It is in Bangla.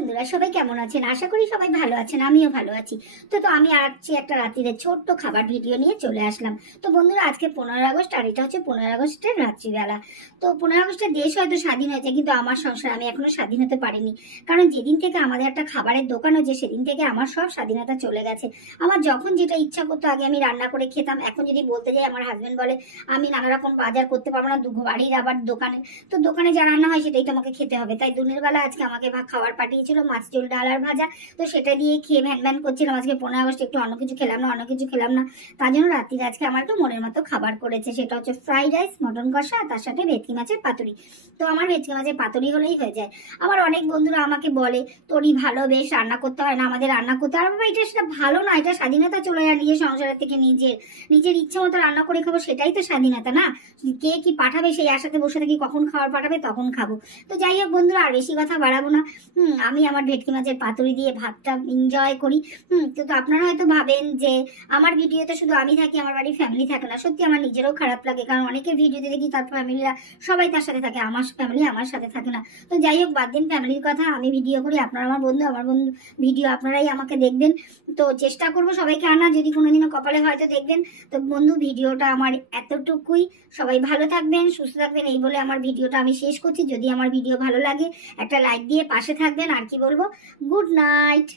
বন্ধুরা, সবাই কেমন আছেন? আশা করি সবাই ভালো আছেন, আমিও ভালো আছি। তো আমি আজকে একটা রাত্রিরে ছোট্ট খাবার ভিডিও নিয়ে চলে আসলাম। তো বন্ধুরা, আজকে 15 আগস্ট, আর এটা হচ্ছে 15 আগস্টের রাত্রিবেলা। তো 15 আগস্টের দেশ হয়তো স্বাধীন হয়েছে, কিন্তু আমার সংসার আমি এখনো স্বাধীন হতে পারিনি। কারণ যেদিন থেকে আমাদের একটা খাবারের দোকান হয়েছে, সেদিন থেকে আমার সব স্বাধীনতা চলে গেছে। আমার যখন যেটা ইচ্ছা করতো আগে আমি রান্না করে খেতাম। এখন যদি বলতে যাই, আমার হাজবেন্ড বলে আমি নানা রকম বাজার করতে পারবো না, বাড়ির আবার দোকানে, তো দোকানে যা রান্না হয় সেটাই তোমাকে খেতে হবে। তাই দিনের বেলা আজকে আমাকে খাবার পাঠিয়েছিল মাছ, ঝোল, ডাল আর ভাজা। তো সেটা দিয়ে খেয়ে ভ্যান করছিলাম। আজকে 15 আগস্ট একটু অন্য কিছু খেলাম না। তার জন্য রাত্রিরে আজকে আমার একটু মনের মতো খাবার করেছে। সেটা হচ্ছে ফ্রাইড রাইস, মটন কষা, আর তার সাথে ভেটকি মাছের পাতুরি। তো আমার ভেটকি মাছের পাতুরি হলেই হয়ে যায়। আমার অনেক বন্ধুরা আমাকে বলে তোরই ভালো, বেশ রান্না করতে হয় না, আমাদের রান্না করতে হয়। বাবা, এটা সেটা ভালো না, এটা স্বাধীনতা চলে যায় নিজের সংসারের থেকে। নিজের ইচ্ছে মতো রান্না করে খাবো, সেটাই তো স্বাধীনতা না? কে কি পাঠাবে সেই আশাতে বসে থাকি, কখন খাবার পাঠাবে তখন খাবো। তো যাই হোক বন্ধুরা, আর বেশি কথা বাড়াবো না। আমি আমার ভেটকি মাছের পাতুরি দিয়ে ভাতটা এনজয় করি। তো আপনারা হয়তো ভাবেন যে আমার ভিডিওতে শুধু আমি থাকি, আমার বাড়ির ফ্যামিলি থাকে না। সত্যি আমার নিজেরও খারাপ লাগে, কারণ অনেকের ভিডিওতে দেখি তার ফ্যামিলিরা সবাই তার সাথে থাকে, আমার ফ্যামিলি আমার সাথে থাকে না। তো যাই হোক, বাদ দিন ফ্যামিলির কথা, আমি ভিডিও করি, আপনারা আমার বন্ধু ভিডিও আপনারাই আমাকে দেখবেন। তো চেষ্টা করবো সবাইকে আনা, যদি কোনোদিনও কপালে হয়তো দেখবেন। তো বন্ধু, ভিডিওটা আমার এতটুকুই। সবাই ভালো থাকবেন, সুস্থ থাকবেন, এই বলে আমার ভিডিওটা আমি শেষ করছি। যদি আমার ভিডিও ভালো লাগে একটা লাইক দিয়ে পাশে থাকবেন। আর কি বলবো, গুড নাইট।